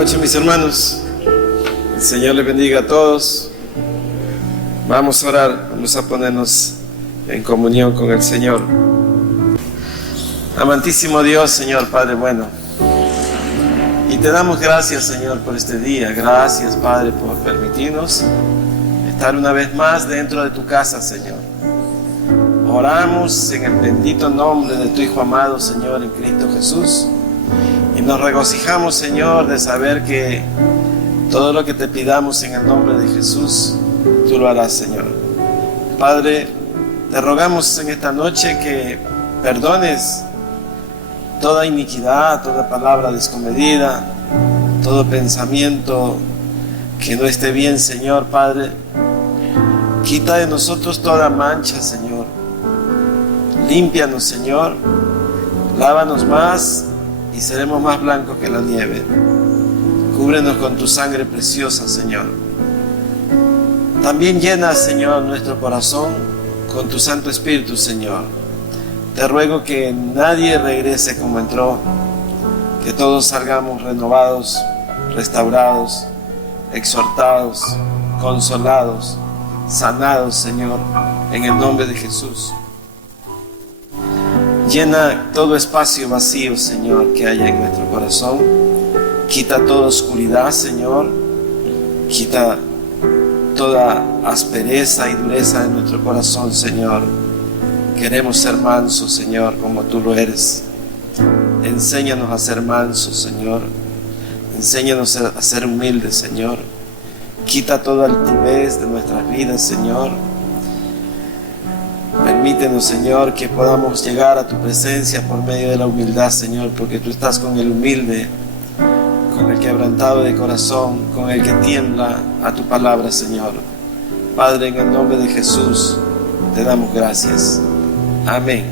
noches, mis hermanos. El Señor les bendiga a todos. Vamos a orar, vamos a ponernos en comunión con el Señor. Amantísimo Dios, Señor Padre bueno, y te damos gracias, Señor, por este día. Gracias, Padre, por permitirnos estar una vez más dentro de tu casa, Señor. Oramos en el bendito nombre de tu Hijo amado, Señor, en Cristo Jesús. Y nos regocijamos, Señor, de saber que todo lo que te pidamos en el nombre de Jesús, tú lo harás, Señor. Padre, te rogamos en esta noche que perdones toda iniquidad, toda palabra descomedida, todo pensamiento que no esté bien, Señor, Padre. Quita de nosotros toda mancha, Señor. Límpianos, Señor. Lávanos más y seremos más blancos que la nieve. Cúbrenos con tu sangre preciosa, Señor. También llena, Señor, nuestro corazón con tu Santo Espíritu, Señor. Te ruego que nadie regrese como entró, que todos salgamos renovados, restaurados, exhortados, consolados, sanados, Señor, en el nombre de Jesús. Llena todo espacio vacío, Señor, que haya en nuestro corazón. Quita toda oscuridad, Señor. Quita toda aspereza y dureza de nuestro corazón, Señor. Queremos ser mansos, Señor, como tú lo eres. Enséñanos a ser mansos, Señor. Enséñanos a ser humildes, Señor. Quita toda altivez de nuestras vidas, Señor. Permítenos, Señor, que podamos llegar a tu presencia por medio de la humildad, Señor, porque tú estás con el humilde, con el quebrantado de corazón, con el que tiembla a tu palabra, Señor. Padre, en el nombre de Jesús, te damos gracias. Amén.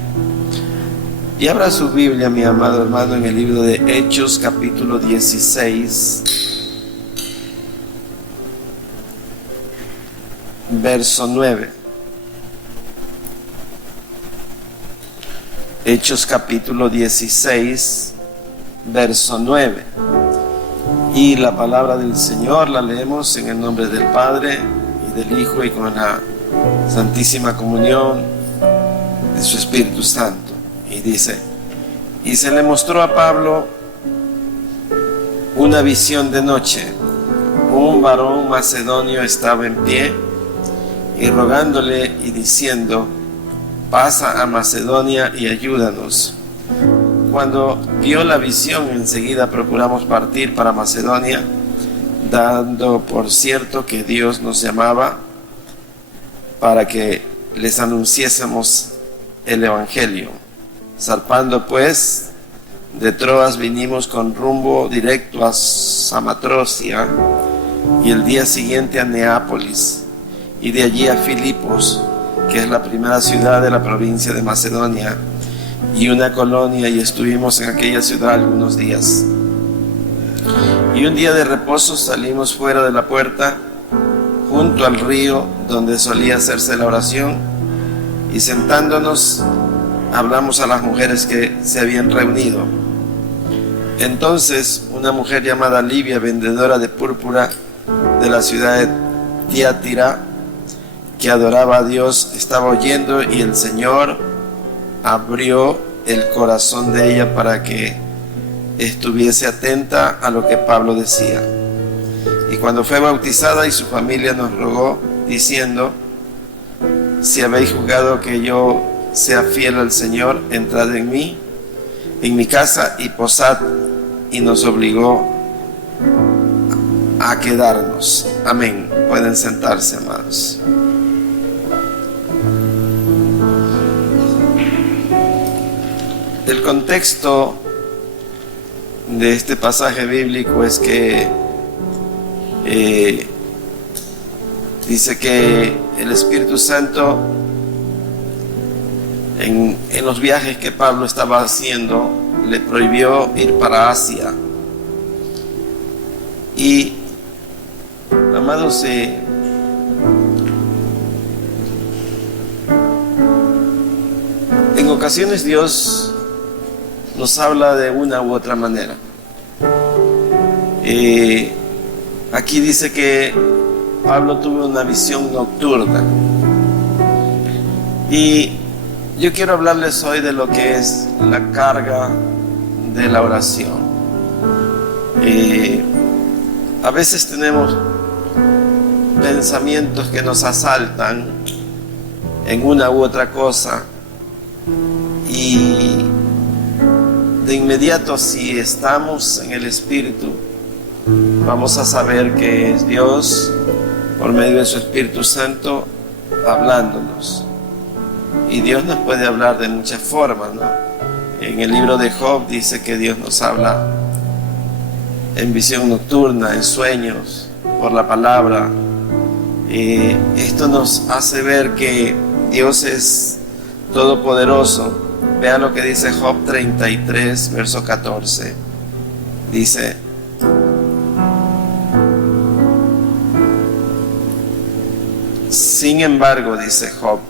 Y abra su Biblia, mi amado hermano, en el libro de Hechos, capítulo 16, verso 9. Hechos, capítulo 16, verso 9. Y la palabra del Señor la leemos en el nombre del Padre y del Hijo y con la Santísima Comunión de su Espíritu Santo. Y dice: y se le mostró a Pablo una visión de noche. Un varón macedonio estaba en pie y rogándole y diciendo: pasa a Macedonia y ayúdanos. Cuando vio la visión, enseguida procuramos partir para Macedonia, dando por cierto que Dios nos llamaba para que les anunciésemos el Evangelio. Zarpando pues de Troas, vinimos con rumbo directo a Samatrocia y el día siguiente a Neápolis, y de allí a Filipos, que es la primera ciudad de la provincia de Macedonia y una colonia, y estuvimos en aquella ciudad algunos días. Y un día de reposo salimos fuera de la puerta, junto al río donde solía hacerse la oración, y sentándonos hablamos a las mujeres que se habían reunido. Entonces una mujer llamada Livia, vendedora de púrpura de la ciudad de Tiatira, que adoraba a Dios, estaba oyendo, y el Señor abrió el corazón de ella para que estuviese atenta a lo que Pablo decía. Y cuando fue bautizada y su familia nos rogó, diciendo: si habéis juzgado que yo sea fiel al Señor, entrad en mí, en mi casa, y posad. Y nos obligó a quedarnos. Amén. Pueden sentarse, amados. El contexto de este pasaje bíblico es que dice que el Espíritu Santo, en los viajes que Pablo estaba haciendo, le prohibió ir para Asia. Y, amados, en ocasiones Dios nos habla de una u otra manera. Aquí dice que Pablo tuvo una visión nocturna. Y yo quiero hablarles hoy de lo que es la carga de la oración. A veces tenemos pensamientos que nos asaltan en una u otra cosa, y de inmediato, si estamos en el Espíritu, vamos a saber que es Dios por medio de su Espíritu Santo hablándonos. Y Dios nos puede hablar de muchas formas, ¿no? En el libro de Job dice que Dios nos habla en visión nocturna, en sueños, por la palabra. Esto nos hace ver que Dios es todopoderoso. Vean lo que dice Job 33, verso 14. Dice: sin embargo, dice Job,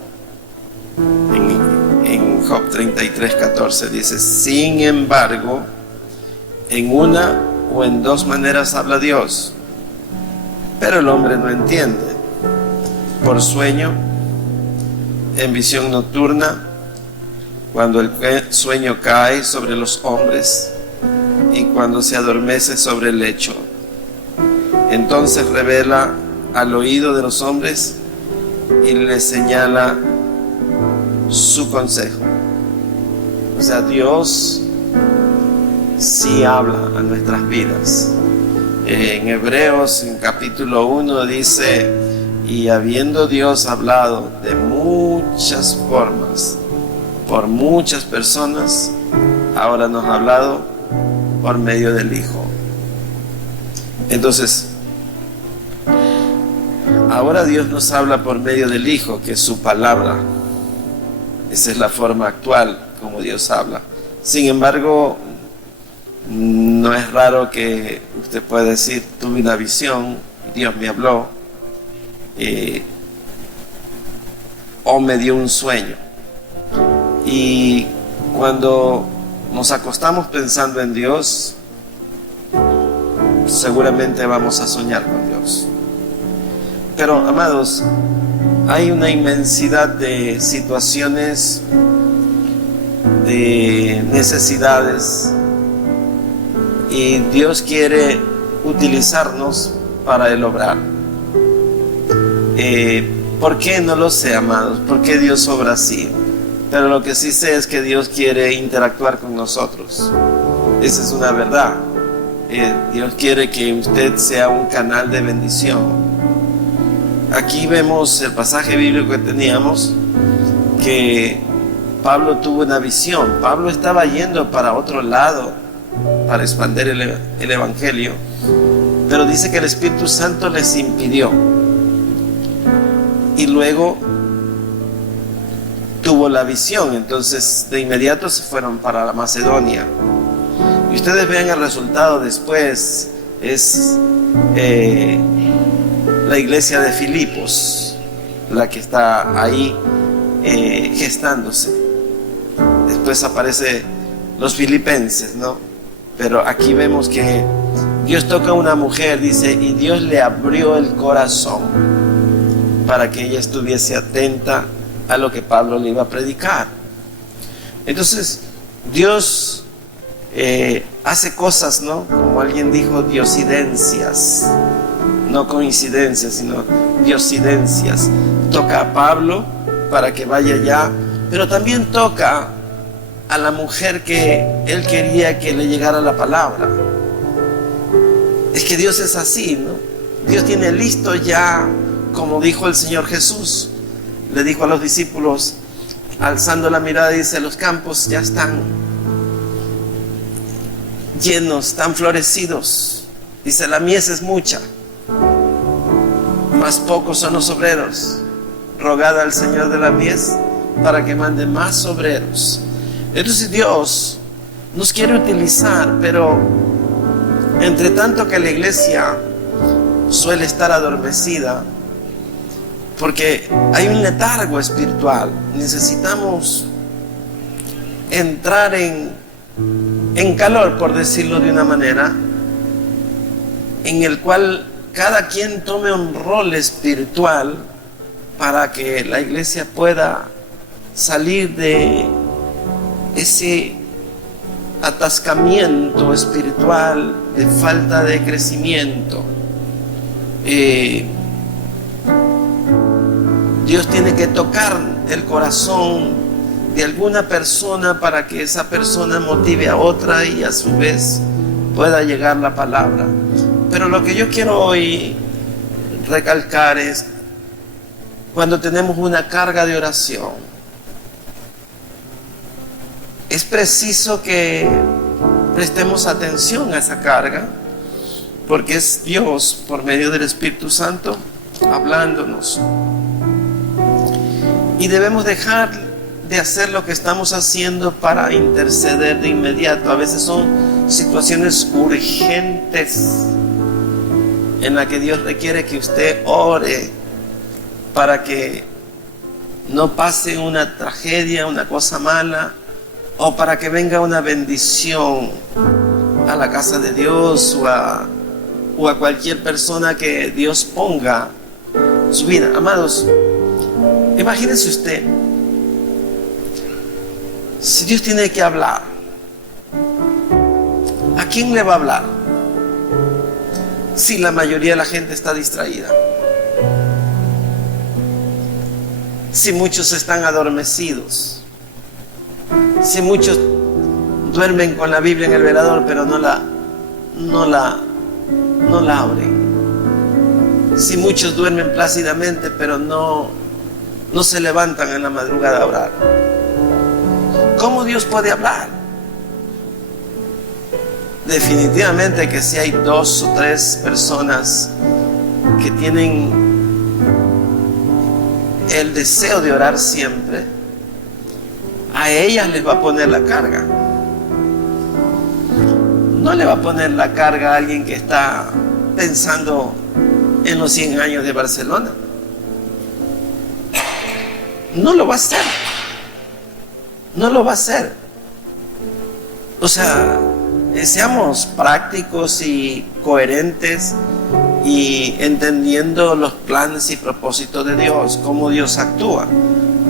en Job 33, 14, dice: sin embargo, en una o en dos maneras habla Dios, pero el hombre no entiende. Por sueño, en visión nocturna, cuando el sueño cae sobre los hombres y cuando se adormece sobre el lecho. Entonces revela al oído de los hombres y les señala su consejo. O sea, Dios sí habla a nuestras vidas. En Hebreos, en capítulo 1, dice: y habiendo Dios hablado de muchas formas por muchas personas, ahora nos ha hablado por medio del Hijo. Entonces, ahora Dios nos habla por medio del Hijo, que es su palabra. Esa es la forma actual como Dios habla. Sin embargo, no es raro que usted pueda decir: tuve una visión, Dios me habló, o me dio un sueño. Y cuando nos acostamos pensando en Dios, seguramente vamos a soñar con Dios. Pero, amados, hay una inmensidad de situaciones, de necesidades, y Dios quiere utilizarnos para el obrar. ¿Por qué? No lo sé, amados. ¿Por qué Dios obra así? Pero lo que sí sé es que Dios quiere interactuar con nosotros. Esa es una verdad. Dios quiere que usted sea un canal de bendición. Aquí vemos el pasaje bíblico que teníamos, que Pablo tuvo una visión. Pablo estaba yendo para otro lado para expandir el Evangelio, pero dice que el Espíritu Santo les impidió. Y luego tuvo la visión. Entonces de inmediato se fueron para la Macedonia. Y ustedes vean el resultado después. Es la iglesia de Filipos la que está ahí gestándose. Después aparece los filipenses, ¿no? Pero aquí vemos que Dios toca a una mujer, dice, y Dios le abrió el corazón para que ella estuviese atenta a lo que Pablo le iba a predicar. Entonces, Dios hace cosas, ¿no? Como alguien dijo, diosidencias. No coincidencias, sino diosidencias. Toca a Pablo para que vaya allá, pero también toca a la mujer que él quería que le llegara la palabra. Es que Dios es así, ¿no? Dios tiene listo ya, como dijo el Señor Jesús. Le dijo a los discípulos, alzando la mirada, dice: los campos ya están llenos, están florecidos. Dice: la mies es mucha, más pocos son los obreros. Rogad al Señor de la mies para que mande más obreros. Entonces Dios nos quiere utilizar, pero entre tanto que la iglesia suele estar adormecida, porque hay un letargo espiritual, necesitamos entrar en calor, por decirlo de una manera, en el cual cada quien tome un rol espiritual para que la iglesia pueda salir de ese atascamiento espiritual, de falta de crecimiento. Dios tiene que tocar el corazón de alguna persona para que esa persona motive a otra y a su vez pueda llegar la palabra. Pero lo que yo quiero hoy recalcar es cuando tenemos una carga de oración, es preciso que prestemos atención a esa carga, porque es Dios por medio del Espíritu Santo hablándonos. Y debemos dejar de hacer lo que estamos haciendo para interceder de inmediato. A veces son situaciones urgentes en las que Dios requiere que usted ore para que no pase una tragedia, una cosa mala, o para que venga una bendición a la casa de Dios o a cualquier persona que Dios ponga en su vida. Amados, imagínense usted, si Dios tiene que hablar, ¿a quién le va a hablar? Si la mayoría de la gente está distraída, si muchos están adormecidos, si muchos duermen con la Biblia en el velador pero no la abren, si muchos duermen plácidamente pero no se levantan en la madrugada a orar, ¿cómo Dios puede hablar? Definitivamente que si hay 2 o 3 personas que tienen el deseo de orar siempre, a ellas les va a poner la carga. No le va a poner la carga a alguien que está pensando en los 100 años de Barcelona. No lo va a hacer. No lo va a hacer. O sea, seamos prácticos y coherentes y entendiendo los planes y propósitos de Dios, cómo Dios actúa.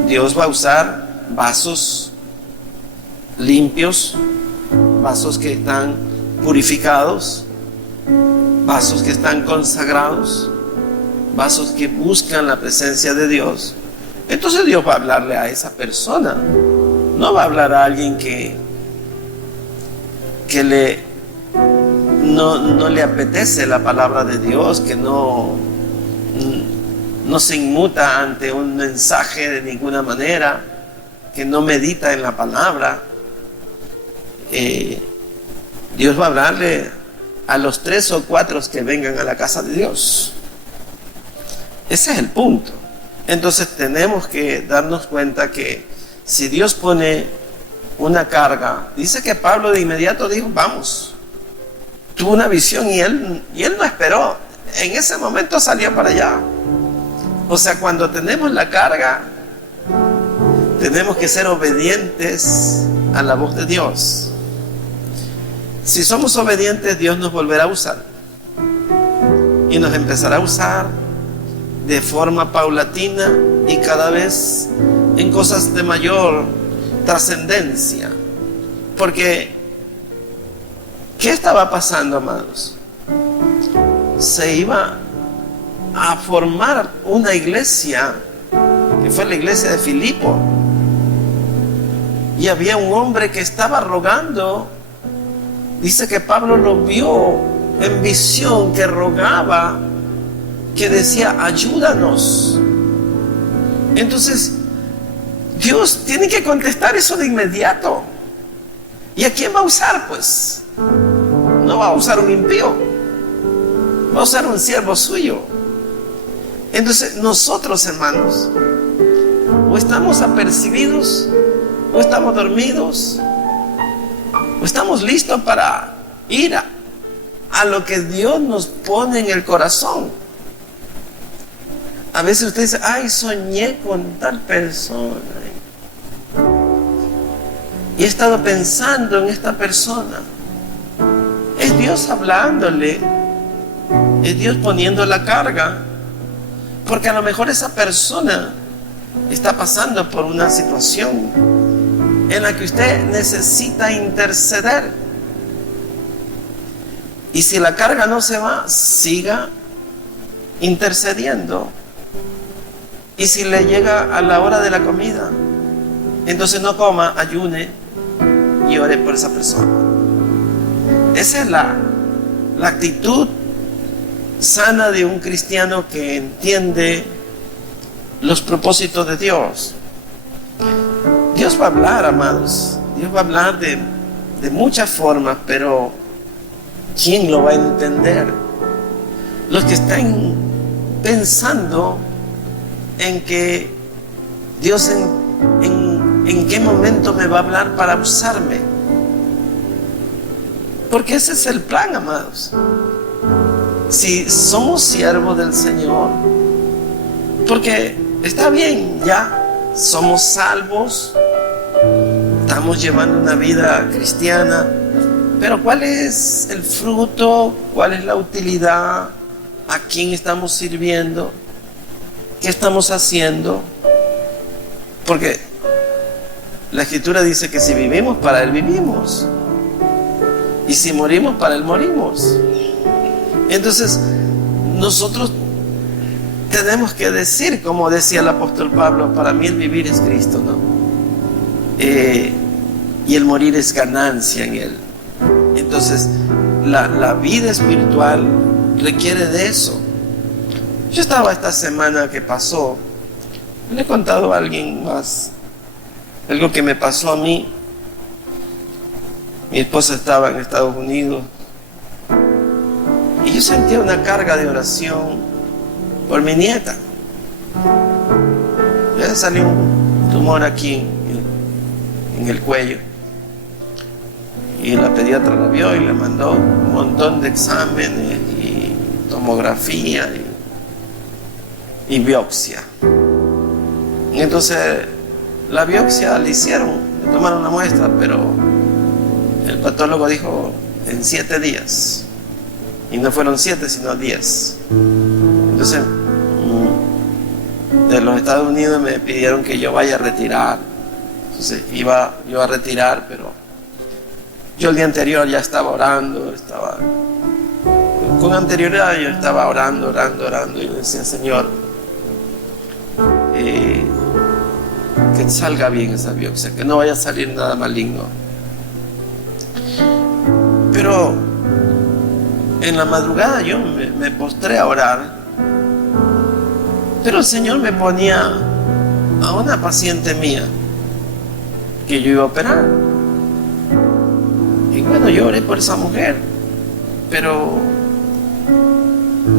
Dios va a usar vasos limpios, vasos que están purificados, vasos que están consagrados, vasos que buscan la presencia de Dios. Entonces Dios va a hablarle a esa persona. No va a hablar a alguien que no le apetece la palabra de Dios, que no se inmuta ante un mensaje de ninguna manera, que no medita en la palabra. Dios va a hablarle a los 3 o 4 que vengan a la casa de Dios. Ese es el punto. Entonces tenemos que darnos cuenta que si Dios pone una carga, dice que Pablo de inmediato dijo, vamos. Tuvo una visión y él no esperó. En ese momento salió para allá. O sea, cuando tenemos la carga, tenemos que ser obedientes a la voz de Dios. Si somos obedientes, Dios nos volverá a usar. Y nos empezará a usar de forma paulatina y cada vez en cosas de mayor trascendencia. Porque, ¿qué estaba pasando, amados? Se iba a formar una iglesia, que fue la iglesia de Filipo. Y había un hombre que estaba rogando. Dice que Pablo lo vio en visión, que rogaba, que decía, ayúdanos. Entonces, Dios tiene que contestar eso de inmediato. ¿Y a quién va a usar? Pues no va a usar un impío, va a usar un siervo suyo. Entonces nosotros, hermanos, o estamos apercibidos, o estamos dormidos, o estamos listos para ir a lo que Dios nos pone en el corazón. A veces usted dice, ay, soñé con tal persona y he estado pensando en esta persona. Es Dios hablándole es Dios poniendo la carga, porque a lo mejor esa persona está pasando por una situación en la que usted necesita interceder. Y si la carga no se va, siga intercediendo. Y si le llega a la hora de la comida, entonces no coma, ayune y ore por esa persona. Esa es la actitud sana de un cristiano que entiende los propósitos de Dios. Dios va a hablar, amados. Dios va a hablar de muchas formas, pero ¿quién lo va a entender? Los que están pensando en que Dios en qué momento me va a hablar para usarme. Porque ese es el plan, amados. Si somos siervos del Señor, porque está bien, ya somos salvos, estamos llevando una vida cristiana, pero ¿cuál es el fruto? ¿Cuál es la utilidad? ¿A quién estamos sirviendo? ¿Qué estamos haciendo? Porque la Escritura dice que si vivimos, para Él vivimos. Y si morimos, para Él morimos. Entonces, nosotros tenemos que decir, como decía el apóstol Pablo, para mí el vivir es Cristo, ¿no? Y el morir es ganancia en Él. Entonces, la vida espiritual requiere de eso. Yo estaba esta semana que pasó, le he contado a alguien más algo que me pasó a mí. Mi esposa estaba en Estados Unidos y yo sentía una carga de oración por mi nieta. Le salió un tumor aquí en el cuello y la pediatra la vio y le mandó un montón de exámenes y tomografía y biopsia. Y entonces la biopsia le hicieron, le tomaron una muestra, pero el patólogo dijo en 7 días. Y no fueron 7, sino 10. Entonces, de los Estados Unidos me pidieron que yo vaya a retirar. Entonces iba yo a retirar, pero yo el día anterior ya estaba orando, con anterioridad yo estaba orando, y le decía, Señor, que salga bien esa biopsia, que no vaya a salir nada maligno. Pero en la madrugada yo me postré a orar, pero el Señor me ponía a una paciente mía que yo iba a operar. Y bueno, yo oré por esa mujer, pero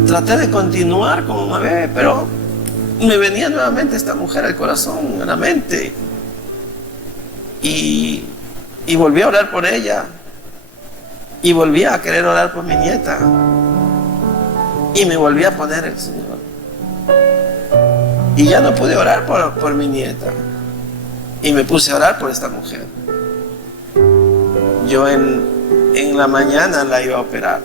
traté de continuar como una vez, pero me venía nuevamente esta mujer al corazón, a la mente, y volví a orar por ella. Y volví a querer orar por mi nieta. Y me volví a poner el Señor. Y ya no pude orar por mi nieta. Y me puse a orar por esta mujer. Yo en la mañana la iba a operar.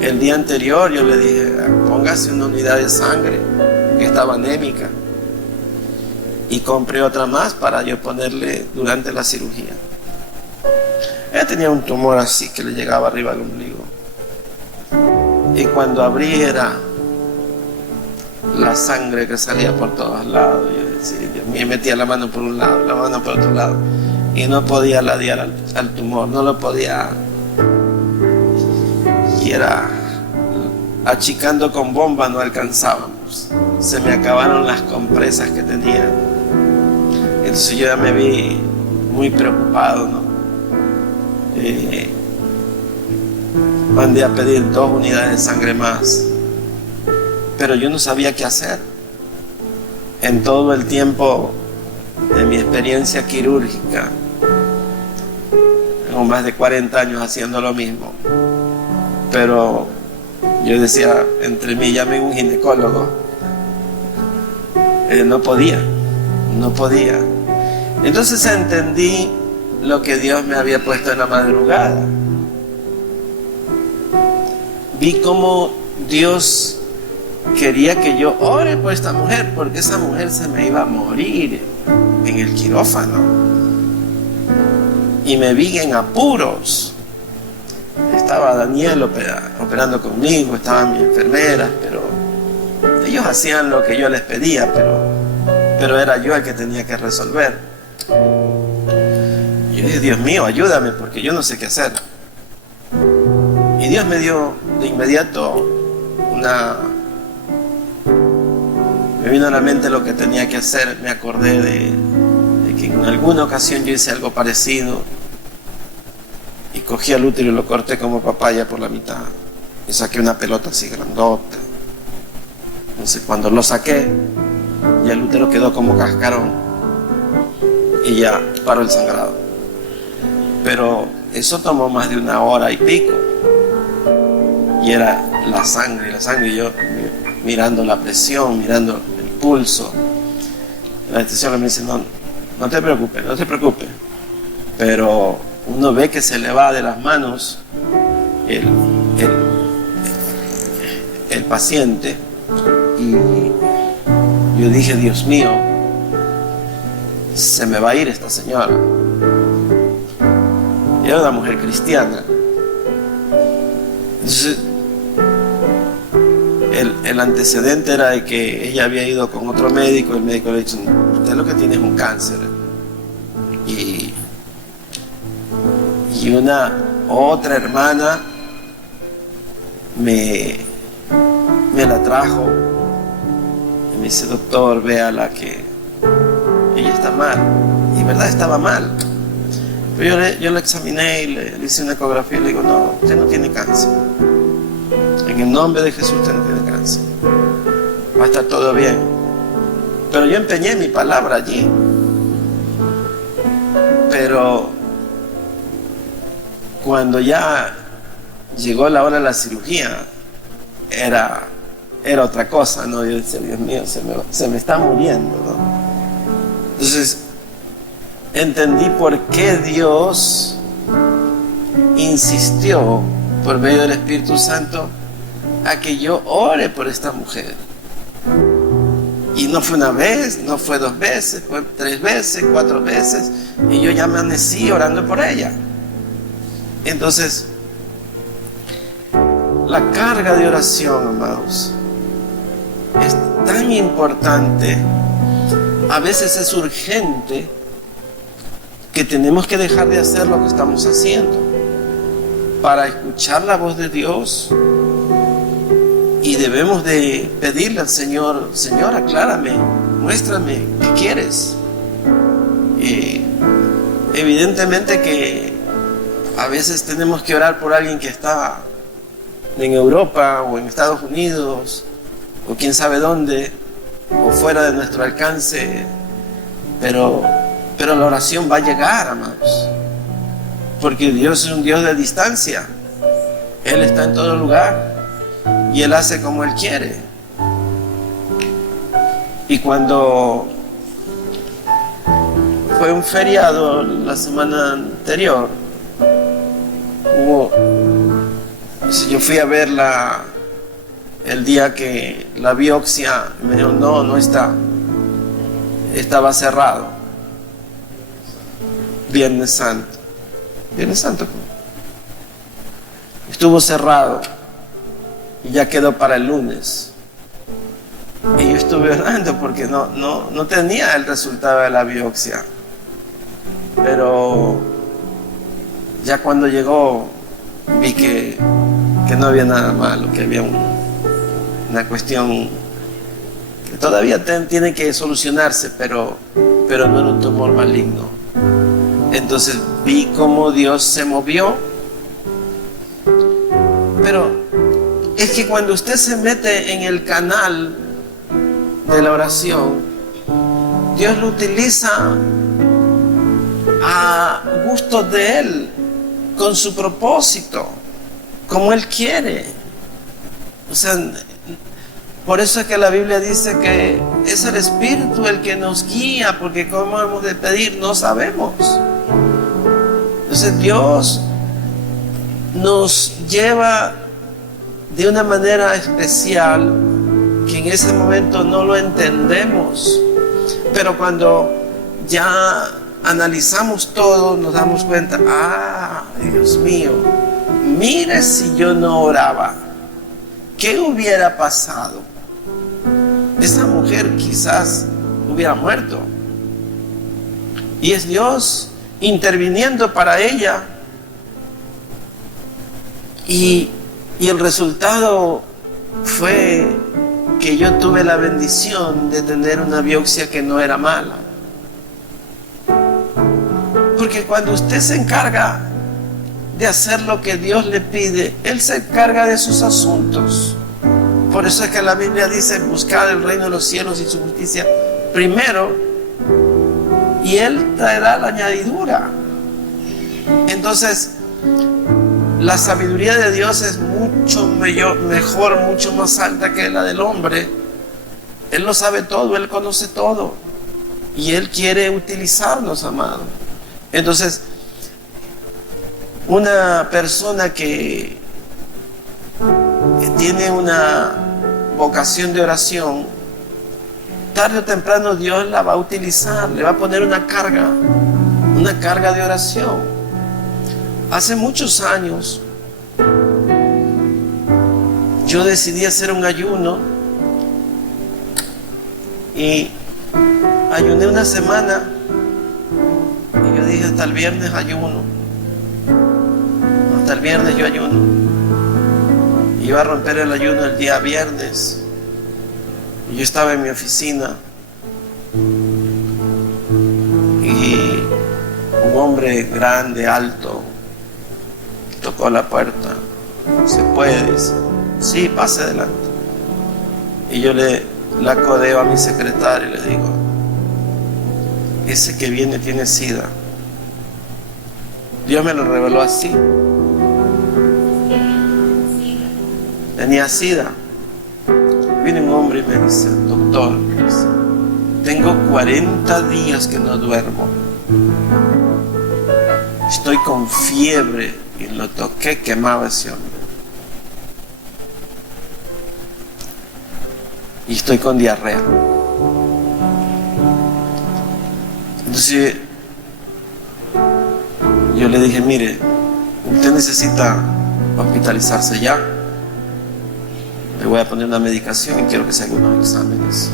El día anterior yo le dije, póngase una unidad de sangre, que estaba anémica. Y compré otra más para yo ponerle durante la cirugía. Ella tenía un tumor así que le llegaba arriba al ombligo. Y cuando abrí era la sangre que salía por todos lados. Yo decía, Dios mío, metía la mano por un lado, la mano por otro lado. Y no podía ladear al tumor, no lo podía. Y era achicando con bomba, no alcanzábamos. Se me acabaron las compresas que tenía. Entonces yo ya me vi muy preocupado, ¿no? Mandé a pedir 2 unidades de sangre más, pero yo no sabía qué hacer. En todo el tiempo de mi experiencia quirúrgica, tengo más de 40 años haciendo lo mismo, pero yo decía entre mí, llamen un ginecólogo. No podía. Entonces entendí lo que Dios me había puesto en la madrugada. vi cómo Dios quería que yo ore por esta mujer, porque esa mujer se me iba a morir en el quirófano. Y me vi en apuros. Estaba Daniel operando conmigo, estaban mis enfermeras, pero ellos hacían lo que yo les pedía, pero era yo el que tenía que resolver. Y yo dije, Dios mío, ayúdame, porque yo no sé qué hacer. Y Dios me dio de inmediato me vino a la mente lo que tenía que hacer. Me acordé de que en alguna ocasión yo hice algo parecido y cogí al útero y lo corté como papaya por la mitad y saqué una pelota así grandota. Entonces cuando lo saqué, ya el útero quedó como cascarón y ya paró el sangrado. Pero eso tomó más de 1 hora y pico, y era la sangre, y yo mirando la presión, mirando el pulso. La anestesióloga me dice, no te preocupes, pero uno ve que se le va de las manos el paciente, y yo dije, Dios mío, se me va a ir esta señora. Y era una mujer cristiana. Entonces, el antecedente era de que ella había ido con otro médico. El médico le dijo, usted lo que tiene es un cáncer. Y una otra hermana me la trajo y me dice, doctor, véala que ella está mal. Y en verdad estaba mal. Pero yo la examiné y le hice una ecografía y le digo, no, usted no tiene cáncer. En el nombre de Jesús, usted no tiene cáncer. Va a estar todo bien. Pero yo empeñé mi palabra allí. Pero cuando ya llegó la hora de la cirugía, era otra cosa, ¿no? Yo decía, Dios mío, se me está muriendo, ¿no? Entonces, entendí por qué Dios insistió por medio del Espíritu Santo a que yo ore por esta mujer. Y no fue 1 vez, no fue 2 veces, fue 3 veces, 4 veces, y yo ya amanecí orando por ella. Entonces, la carga de oración, amados, es tan importante. A veces es urgente que tenemos que dejar de hacer lo que estamos haciendo para escuchar la voz de Dios, y debemos de pedirle al Señor, Señor, aclárame, muéstrame qué quieres. Evidentemente que a veces tenemos que orar por alguien que está en Europa o en Estados Unidos o quién sabe dónde, o fuera de nuestro alcance, pero la oración va a llegar, amados, porque Dios es un Dios de distancia. Él está en todo lugar y Él hace como Él quiere. Y cuando fue un feriado la semana anterior, yo fui a verla el día que la biopsia, me dijo, no está, estaba cerrado. Viernes Santo estuvo cerrado y ya quedó para el lunes. Y yo estuve orando porque no tenía el resultado de la biopsia, pero ya cuando llegó vi que no había nada malo, que había una cuestión que todavía tiene que solucionarse, pero no era un tumor maligno. Entonces vi cómo Dios se movió. Pero es que cuando usted se mete en el canal de la oración, Dios lo utiliza a gusto de Él, con su propósito, como Él quiere. O sea, por eso es que la Biblia dice que es el Espíritu el que nos guía, porque cómo hemos de pedir no sabemos. Entonces Dios nos lleva de una manera especial que en ese momento no lo entendemos. Pero cuando ya analizamos todo, nos damos cuenta, Dios mío, mire si yo no oraba, ¿qué hubiera pasado? Esa mujer quizás hubiera muerto. Y es Dios interviniendo para ella. Y el resultado fue que yo tuve la bendición de tener una biopsia que no era mala. Porque cuando usted se encarga de hacer lo que Dios le pide, Él se encarga de sus asuntos. Por eso es que la Biblia dice: buscar el reino de los cielos y su justicia primero, y Él traerá la añadidura. Entonces, la sabiduría de Dios es mucho mejor, mucho más alta que la del hombre. Él lo sabe todo, Él conoce todo, y Él quiere utilizarnos, amado. Entonces, una persona que tiene una vocación de oración, tarde o temprano Dios la va a utilizar, le va a poner una carga de oración. Hace muchos años yo decidí hacer un ayuno y ayuné una semana, y yo dije: hasta el viernes ayuno, hasta el viernes yo ayuno. Iba a romper el ayuno el día viernes, y yo estaba en mi oficina y un hombre grande, alto, tocó la puerta. ¿Se puede? Dice: sí, pase adelante. Y yo la codeo a mi secretario y le digo: ese que viene tiene SIDA. Dios me lo reveló así. Tenía SIDA. Viene un hombre y me dice: doctor, tengo 40 días que no duermo. Estoy con fiebre. Y lo toqué, quemaba ese hombre. Y estoy con diarrea. Entonces yo le dije: mire, usted necesita hospitalizarse ya. Le voy a poner una medicación y quiero que se haga unos exámenes.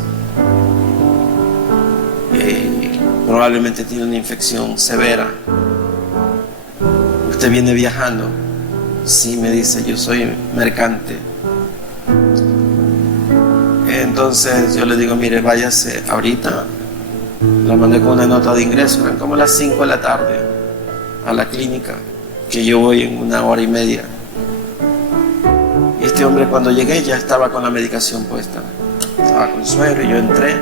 Probablemente tiene una infección severa. ¿Usted viene viajando? Sí, me dice, yo soy mercante. Entonces yo le digo: mire, váyase ahorita. La mandé con una nota de ingreso, eran como las 5 de la tarde, a la clínica, que yo voy en 1 hora y media. Y este hombre, cuando llegué, ya estaba con la medicación puesta, estaba con suero, y yo entré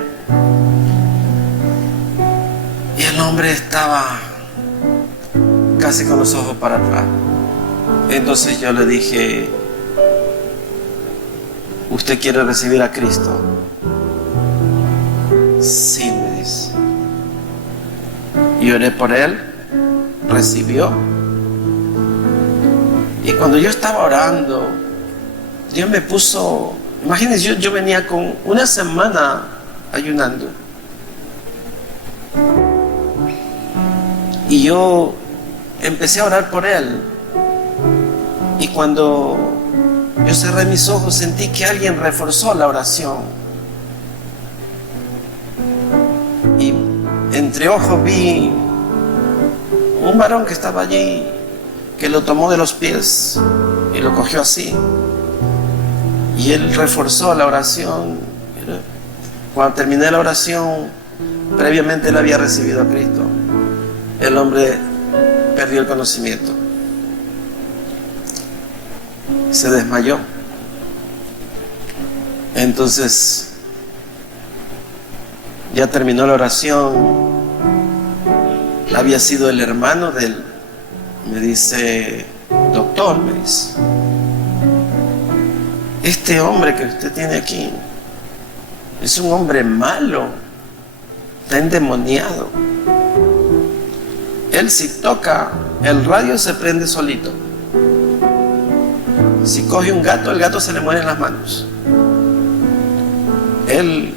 y el hombre estaba casi con los ojos para atrás. Entonces yo le dije: ¿usted quiere recibir a Cristo? Sí, me dice. Y oré por él, recibió. Y cuando yo estaba orando, Dios me puso, imagínense, yo venía con 1 semana ayunando, y yo empecé a orar por él. Y cuando yo cerré mis ojos, sentí que alguien reforzó la oración. Y entre ojos vi un varón que estaba allí, que lo tomó de los pies y lo cogió así. Y él reforzó la oración. Cuando terminé la oración, previamente él había recibido a Cristo. El hombre perdió el conocimiento, se desmayó. Entonces ya terminó la oración. Había sido el hermano de él. Me dice: doctor, me dice, este hombre que usted tiene aquí es un hombre malo, está endemoniado. Él, si toca el radio, se prende solito. Si coge un gato, el gato se le muere en las manos. Él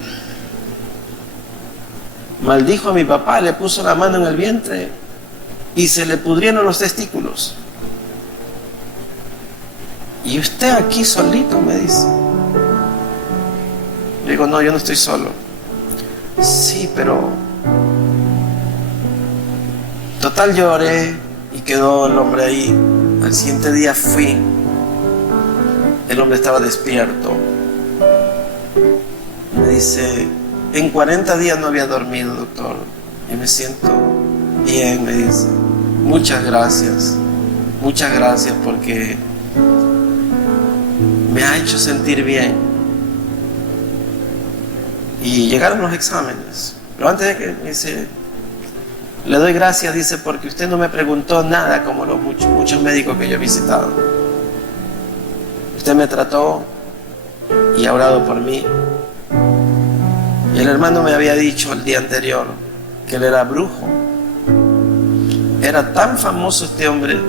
maldijo a mi papá, le puso la mano en el vientre y se le pudrieron los testículos. Y usted aquí solito, me dice. Le digo, no, yo no estoy solo. Sí, pero total lloré y quedó el hombre ahí. Al siguiente día fui. El hombre estaba despierto. Me dice, en 40 días no había dormido, doctor, y me siento bien, me dice. Muchas gracias porque me ha hecho sentir bien. Y llegaron los exámenes, pero antes de que me dice, le doy gracias, dice, porque usted no me preguntó nada como los muchos médicos que yo he visitado. Usted me trató y ha orado por mí. Y el hermano me había dicho el día anterior que él era brujo. Era tan famoso este hombre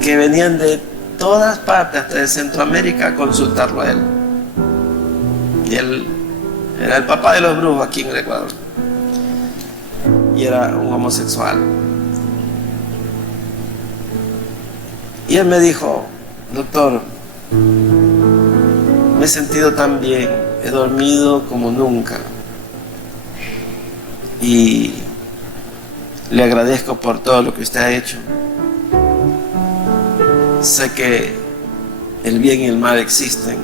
que venían de todas partes, hasta de Centroamérica, a consultarlo a él. Y él era el papá de los brujos aquí en el Ecuador. Y era un homosexual. Y él me dijo, doctor, me he sentido tan bien, he dormido como nunca. Y le agradezco por todo lo que usted ha hecho. Sé que el bien y el mal existen.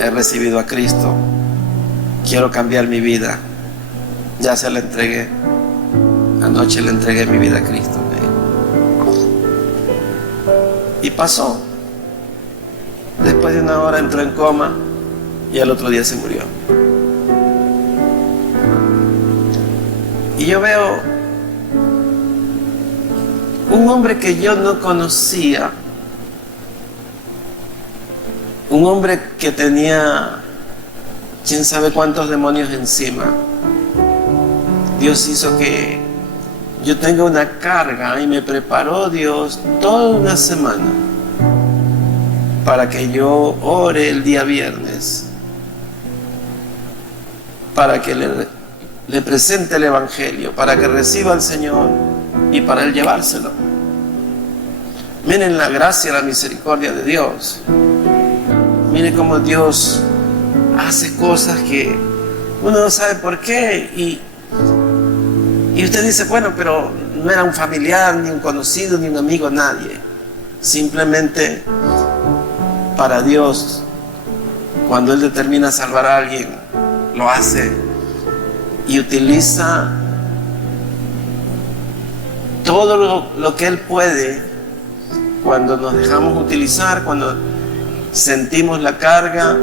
He recibido a Cristo. Quiero cambiar mi vida. Ya se la entregué. Anoche le entregué mi vida a Cristo. Y pasó. Después de una hora entró en coma y al otro día se murió. Y yo veo un hombre que yo no conocía, un hombre que tenía quién sabe cuántos demonios encima. Dios hizo que yo tenga una carga y me preparó Dios toda una semana para que yo ore el día viernes, para que le presente el Evangelio, para que reciba al Señor y para Él llevárselo. Miren la gracia y la misericordia de Dios. Miren cómo Dios hace cosas que uno no sabe por qué. Y usted dice, bueno, pero no era un familiar, ni un conocido, ni un amigo, nadie. Simplemente para Dios, cuando Él determina salvar a alguien, lo hace y utiliza todo lo que Él puede cuando nos dejamos utilizar, cuando sentimos la carga.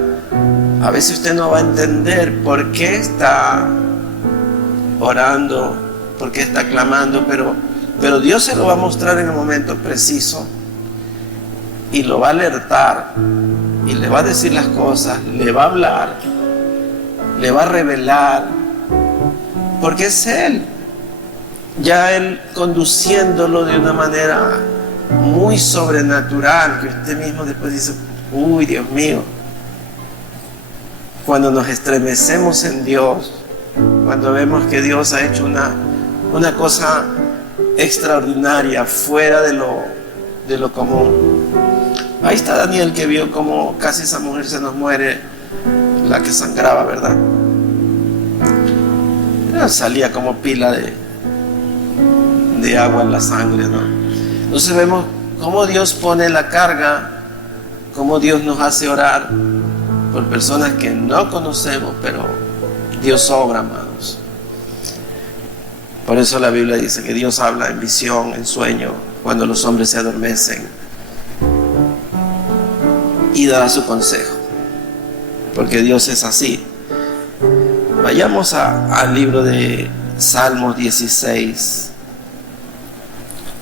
A veces usted no va a entender por qué está orando, por qué está clamando, pero Dios se lo va a mostrar en el momento preciso y lo va a alertar y le va a decir las cosas, le va a hablar, le va a revelar, porque es Él, ya Él conduciéndolo de una manera muy sobrenatural, que usted mismo después dice, uy, Dios mío. Cuando nos estremecemos en Dios, cuando vemos que Dios ha hecho una cosa extraordinaria, fuera de lo común. Ahí está Daniel, que vio como casi esa mujer se nos muere, la que sangraba, ¿verdad? Salía como pila de agua en la sangre, ¿no? Entonces vemos cómo Dios pone la carga, cómo Dios nos hace orar por personas que no conocemos, pero Dios obra, amados. Por eso la Biblia dice que Dios habla en visión, en sueño, cuando los hombres se adormecen, y dará su consejo, porque Dios es así. Vayamos al libro de Salmos 16.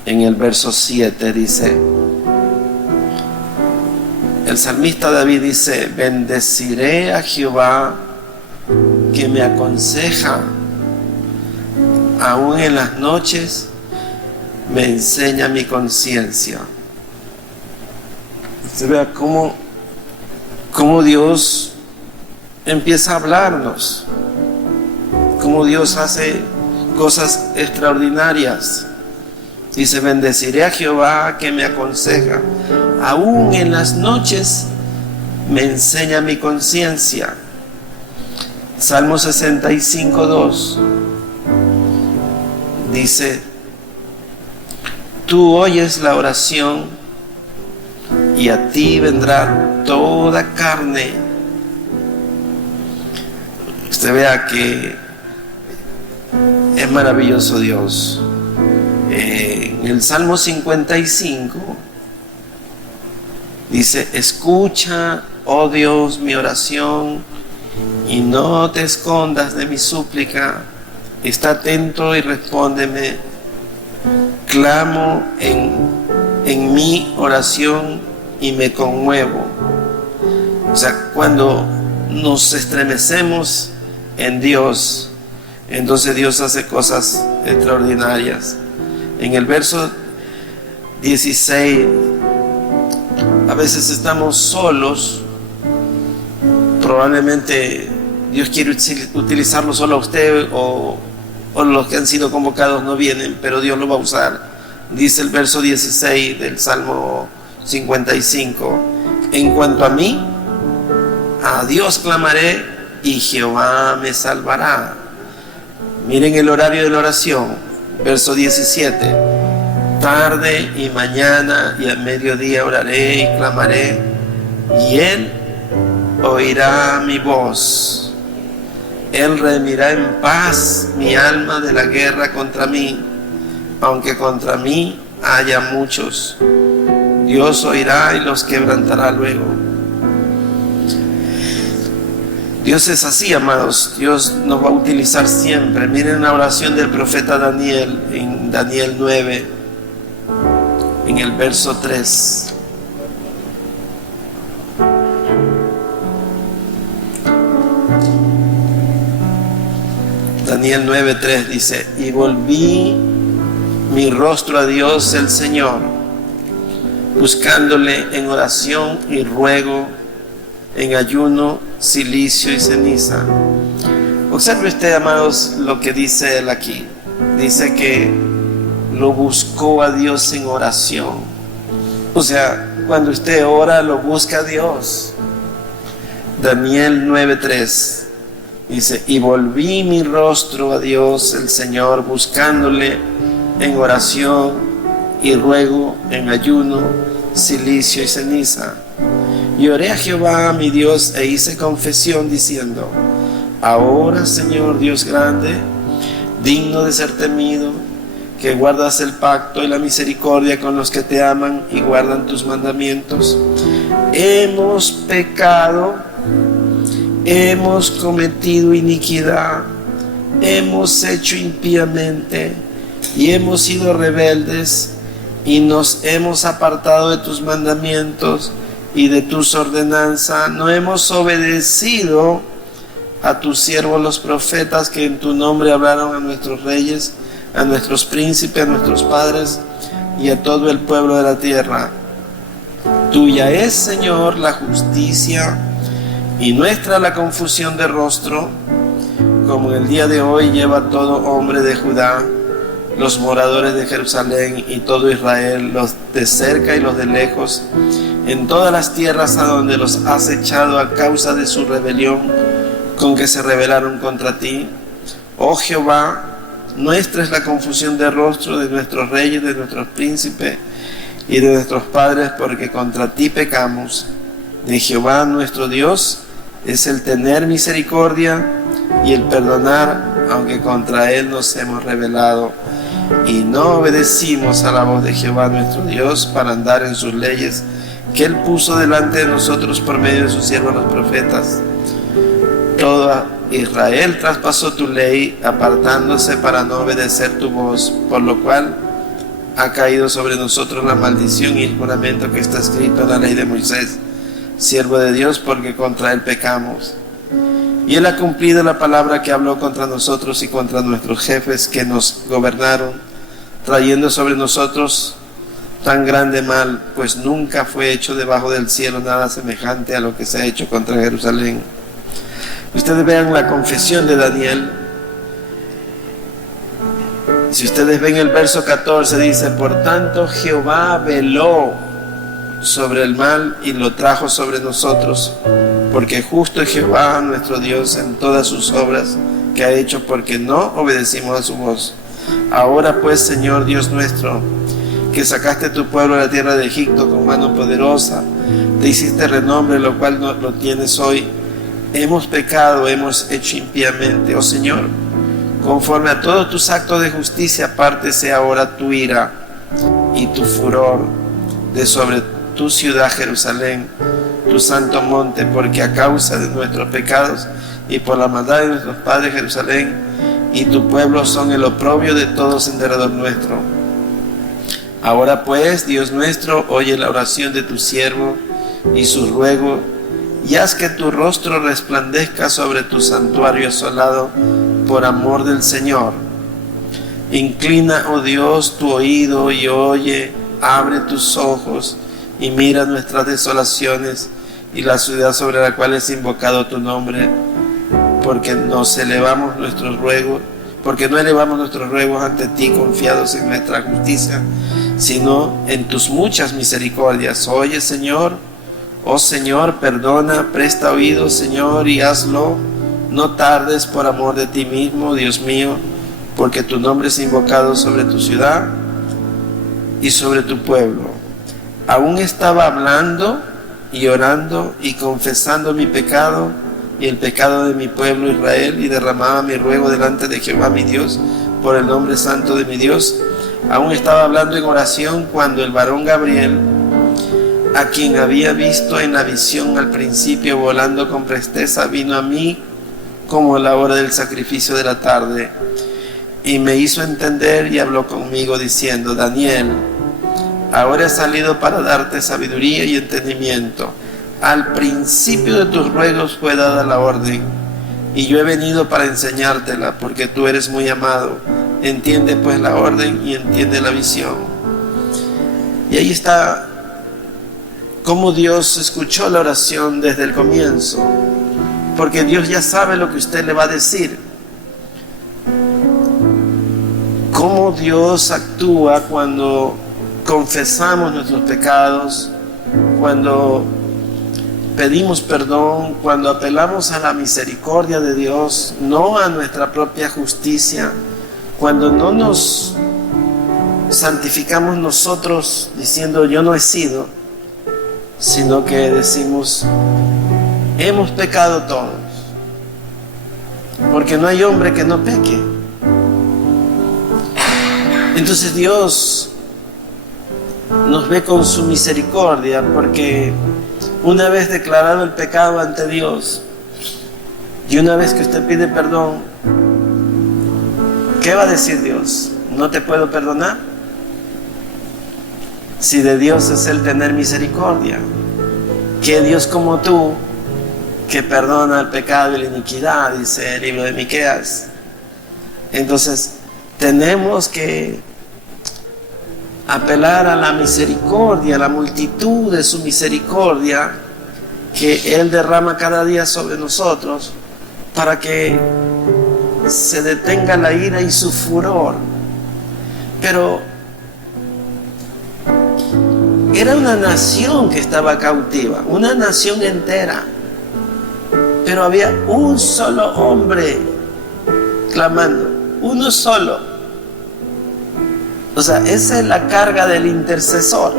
En el verso 7 dice, el salmista David dice, bendeciré a Jehová que me aconseja, aún en las noches me enseña mi conciencia. Se vea cómo Dios empieza a hablarnos, cómo Dios hace cosas extraordinarias. Dice: bendeciré a Jehová que me aconseja, aún en las noches me enseña mi conciencia. Salmo 65:2 dice: tú oyes la oración y a ti vendrá toda carne. Usted vea que es maravilloso Dios. En el Salmo 55 dice: escucha, oh Dios, mi oración, y no te escondas de mi súplica. Está atento y respóndeme. Clamo en mi oración y me conmuevo. O sea, cuando nos estremecemos en Dios, entonces Dios hace cosas extraordinarias. En el verso 16, a veces estamos solos. Probablemente Dios quiere utilizarlo solo a usted, o los que han sido convocados no vienen, pero Dios lo va a usar. Dice el verso 16 del Salmo 55: en cuanto a mí, a Dios clamaré y Jehová me salvará. Miren el horario de la oración. Verso 17: tarde y mañana y a mediodía oraré y clamaré, y Él oirá mi voz. Él redimirá en paz mi alma de la guerra contra mí, aunque contra mí haya muchos. Dios oirá y los quebrantará luego. Dios es así, amados. Dios nos va a utilizar siempre. Miren la oración del profeta Daniel en Daniel 9, en el verso 3. Daniel 9:3 dice: y volví mi rostro a Dios el Señor, buscándole en oración y ruego, en ayuno, cilicio y ceniza. Observe usted, amados, lo que dice él aquí. Dice que lo buscó a Dios en oración. O sea, cuando usted ora, lo busca a Dios. Daniel 9:3 dice: y volví mi rostro a Dios el Señor, buscándole en oración y ruego, en ayuno, cilicio y ceniza. Y oré a Jehová mi Dios e hice confesión diciendo: ahora, Señor Dios grande, digno de ser temido, que guardas el pacto y la misericordia con los que te aman y guardan tus mandamientos, hemos pecado, hemos cometido iniquidad, hemos hecho impíamente y hemos sido rebeldes y nos hemos apartado de tus mandamientos y de tus ordenanzas. No hemos obedecido a tus siervos los profetas, que en tu nombre hablaron a nuestros reyes, a nuestros príncipes, a nuestros padres y a todo el pueblo de la tierra. Tuya es, Señor, la justicia y nuestra la confusión de rostro, como en el día de hoy lleva todo hombre de Judá, los moradores de Jerusalén y todo Israel, los de cerca y los de lejos, en todas las tierras a donde los has echado a causa de su rebelión con que se rebelaron contra ti. Oh Jehová, nuestra es la confusión de rostro de nuestros reyes, de nuestros príncipes y de nuestros padres, porque contra ti pecamos. De Jehová nuestro Dios es el tener misericordia y el perdonar, aunque contra él nos hemos rebelado y no obedecimos a la voz de Jehová nuestro Dios para andar en sus leyes que él puso delante de nosotros por medio de sus siervos los profetas. Todo Israel traspasó tu ley, apartándose para no obedecer tu voz, por lo cual ha caído sobre nosotros la maldición y el juramento que está escrito en la ley de Moisés, siervo de Dios, porque contra él pecamos. Y él ha cumplido la palabra que habló contra nosotros y contra nuestros jefes que nos gobernaron, trayendo sobre nosotros tan grande mal, pues nunca fue hecho debajo del cielo nada semejante a lo que se ha hecho contra Jerusalén. Ustedes vean la confesión de Daniel. Si ustedes ven el verso 14, dice: por tanto Jehová veló sobre el mal y lo trajo sobre nosotros, porque justo es Jehová nuestro Dios en todas sus obras que ha hecho, porque no obedecimos a su voz. Ahora pues, Señor Dios nuestro, que sacaste tu pueblo de la tierra de Egipto con mano poderosa, te hiciste renombre, lo cual no lo tienes hoy. Hemos pecado, hemos hecho impíamente. Oh Señor, conforme a todos tus actos de justicia, apártese ahora tu ira y tu furor de sobre tu ciudad Jerusalén, tu santo monte, porque a causa de nuestros pecados y por la maldad de nuestros padres Jerusalén y tu pueblo son el oprobio de todos en derredor nuestro. Ahora pues, Dios nuestro, oye la oración de tu siervo y su ruego, y haz que tu rostro resplandezca sobre tu santuario asolado por amor del Señor. Inclina, oh Dios, tu oído y oye, abre tus ojos y mira nuestras desolaciones y la ciudad sobre la cual es invocado tu nombre, porque no elevamos nuestros ruegos ante ti confiados en nuestra justicia, sino en tus muchas misericordias. Oye, Señor, oh Señor, perdona, presta oído, Señor, y hazlo. No tardes por amor de ti mismo, Dios mío, porque tu nombre es invocado sobre tu ciudad y sobre tu pueblo. Aún estaba hablando y orando y confesando mi pecado y el pecado de mi pueblo Israel, y derramaba mi ruego delante de Jehová mi Dios por el nombre santo de mi Dios. Aún estaba hablando en oración cuando el varón Gabriel, a quien había visto en la visión al principio volando con presteza, vino a mí como a la hora del sacrificio de la tarde, y me hizo entender y habló conmigo diciendo: Daniel, ahora he salido para darte sabiduría y entendimiento. Al principio de tus ruegos fue dada la orden, y yo he venido para enseñártela, porque tú eres muy amado. Entiende pues la orden y entiende la visión. Y ahí está cómo Dios escuchó la oración desde el comienzo, porque Dios ya sabe lo que usted le va a decir. Cómo Dios actúa cuando confesamos nuestros pecados, cuando pedimos perdón, cuando apelamos a la misericordia de Dios, no a nuestra propia justicia, cuando no nos santificamos nosotros diciendo yo no he sido, sino que decimos hemos pecado todos, porque no hay hombre que no peque. Entonces Dios nos ve con su misericordia, porque una vez declarado el pecado ante Dios y una vez que usted pide perdón, ¿qué va a decir Dios? ¿No te puedo perdonar? Si de Dios es el tener misericordia, ¿qué Dios como tú que perdona el pecado y la iniquidad? Dice el libro de Miqueas. Entonces tenemos que apelar a la misericordia, a la multitud de su misericordia que Él derrama cada día sobre nosotros, para que se detenga la ira y su furor. Pero era una nación que estaba cautiva, una nación entera, pero había un solo hombre clamando, uno solo. O sea, esa es la carga del intercesor.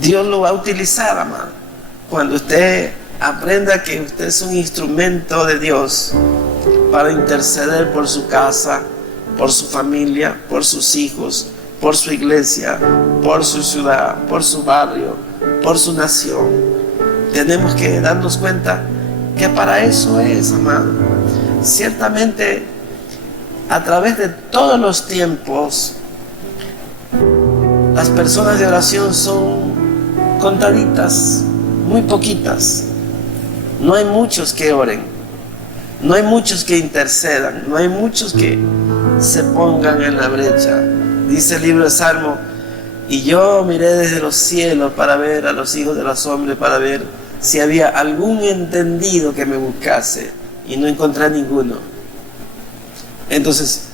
Dios lo va a utilizar, amado. Cuando usted aprenda que usted es un instrumento de Dios para interceder por su casa, por su familia, por sus hijos, por su iglesia, por su ciudad, por su barrio, por su nación. Tenemos que darnos cuenta que para eso es, amado. Ciertamente, a través de todos los tiempos, las personas de oración son contaditas, muy poquitas. No hay muchos que oren, no hay muchos que intercedan, no hay muchos que se pongan en la brecha. Dice el libro de Salmo: y yo miré desde los cielos para ver a los hijos de los hombres, para ver si había algún entendido que me buscase, y no encontré ninguno. Entonces,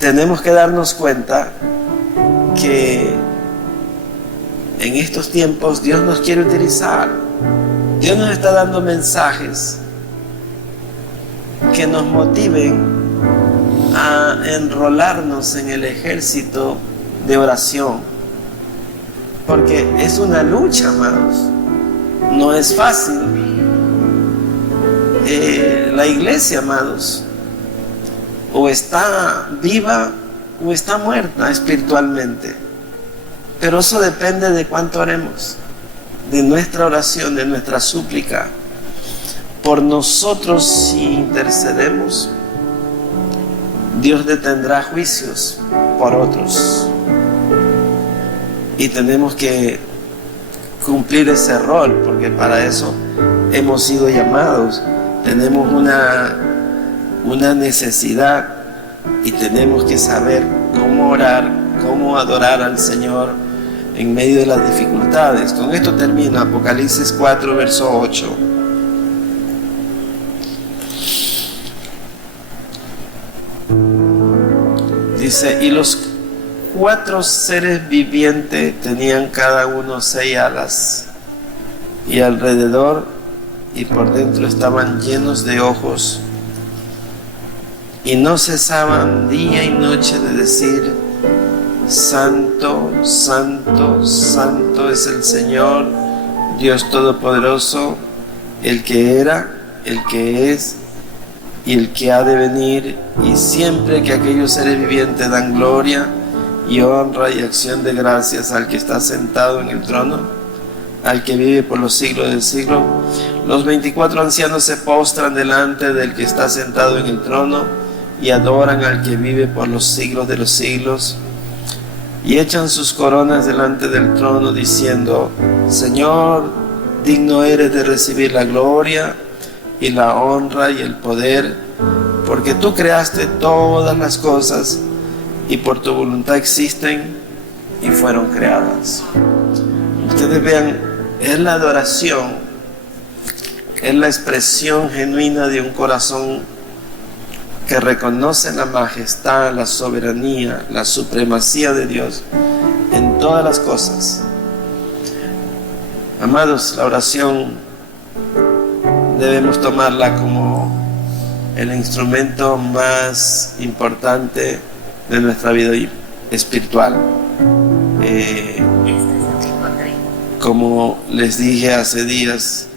tenemos que darnos cuenta que en estos tiempos Dios nos quiere utilizar. Dios nos está dando mensajes que nos motiven a enrolarnos en el ejército de oración, porque es una lucha, amados. No es fácil. La iglesia, amados, o está viva o está muerta espiritualmente, pero eso depende de cuánto oremos, de nuestra oración, de nuestra súplica. Por nosotros, si intercedemos, Dios detendrá juicios por otros, y tenemos que cumplir ese rol, porque para eso hemos sido llamados. Tenemos una necesidad, y tenemos que saber cómo orar, cómo adorar al Señor en medio de las dificultades. Con esto termina Apocalipsis 4, verso 8. Dice: y los 4 seres vivientes tenían cada uno 6 alas, y alrededor y por dentro estaban llenos de ojos, y no cesaban día y noche de decir: Santo, Santo, Santo es el Señor, Dios Todopoderoso, el que era, el que es y el que ha de venir. Y siempre que aquellos seres vivientes dan gloria y honra y acción de gracias al que está sentado en el trono, al que vive por los siglos del siglo, los 24 ancianos se postran delante del que está sentado en el trono y adoran al que vive por los siglos de los siglos, y echan sus coronas delante del trono diciendo: Señor, digno eres de recibir la gloria y la honra y el poder, porque tú creaste todas las cosas, y por tu voluntad existen y fueron creadas. Ustedes vean, es la adoración, es la expresión genuina de un corazón que reconoce la majestad, la soberanía, la supremacía de Dios en todas las cosas. Amados, la oración debemos tomarla como el instrumento más importante de nuestra vida espiritual. Como les dije hace días,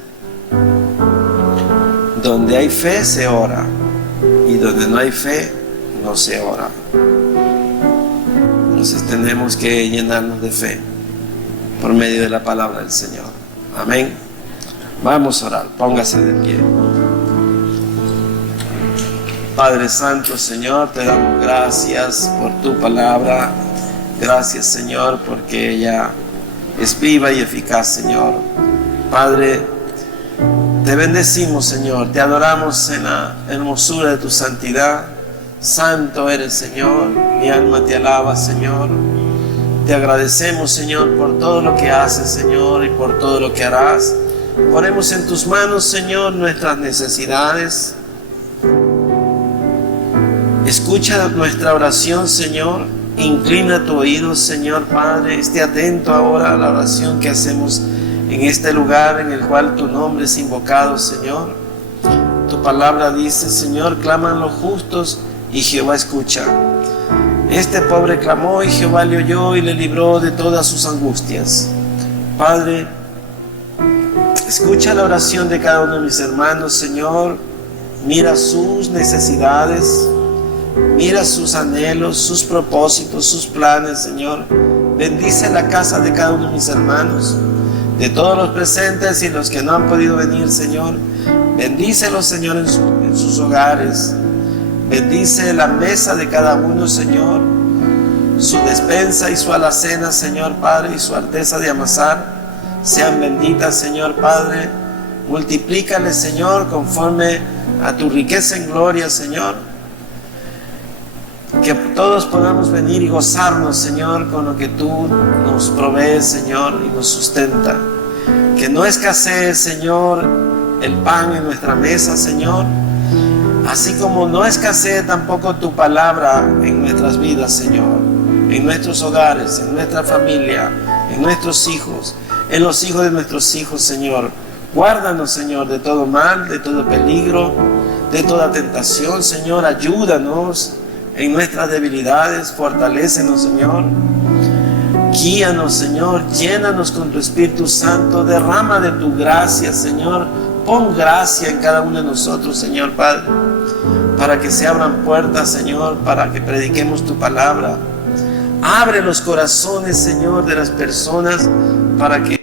donde hay fe se ora, y donde no hay fe no se ora. Entonces tenemos que llenarnos de fe por medio de la palabra del Señor. Amén. Vamos a orar. Póngase de pie. Padre Santo, Señor, te damos gracias por tu palabra. Gracias, Señor, porque ella es viva y eficaz, Señor. Padre, te bendecimos, Señor, te adoramos en la hermosura de tu santidad. Santo eres, Señor, mi alma te alaba, Señor. Te agradecemos, Señor, por todo lo que haces, Señor, y por todo lo que harás. Ponemos en tus manos, Señor, nuestras necesidades. Escucha nuestra oración, Señor. Inclina tu oído, Señor Padre. Esté atento ahora a la oración que hacemos en este lugar en el cual tu nombre es invocado, Señor. Tu palabra dice, Señor, claman los justos y Jehová escucha. Este pobre clamó y Jehová le oyó y le libró de todas sus angustias. Padre, escucha la oración de cada uno de mis hermanos, Señor. Mira sus necesidades, mira sus anhelos, sus propósitos, sus planes, Señor. Bendice la casa de cada uno de mis hermanos, de todos los presentes y los que no han podido venir, Señor. Bendícelos, Señor, en sus hogares. Bendice la mesa de cada uno, Señor, su despensa y su alacena, Señor Padre, y su arteza de amasar sean benditas, Señor Padre. Multiplícale, Señor, conforme a tu riqueza en gloria, Señor. Que todos podamos venir y gozarnos, Señor, con lo que tú nos provees, Señor, y nos sustenta. Que no escasee, Señor, el pan en nuestra mesa, Señor. Así como no escasee tampoco tu palabra en nuestras vidas, Señor. En nuestros hogares, en nuestra familia, en nuestros hijos, en los hijos de nuestros hijos, Señor. Guárdanos, Señor, de todo mal, de todo peligro, de toda tentación, Señor. Ayúdanos en nuestras debilidades, fortalécenos, Señor. Guíanos, Señor, llénanos con tu Espíritu Santo, derrama de tu gracia, Señor. Pon gracia en cada uno de nosotros, Señor Padre, para que se abran puertas, Señor, para que prediquemos tu palabra. Abre los corazones, Señor, de las personas para que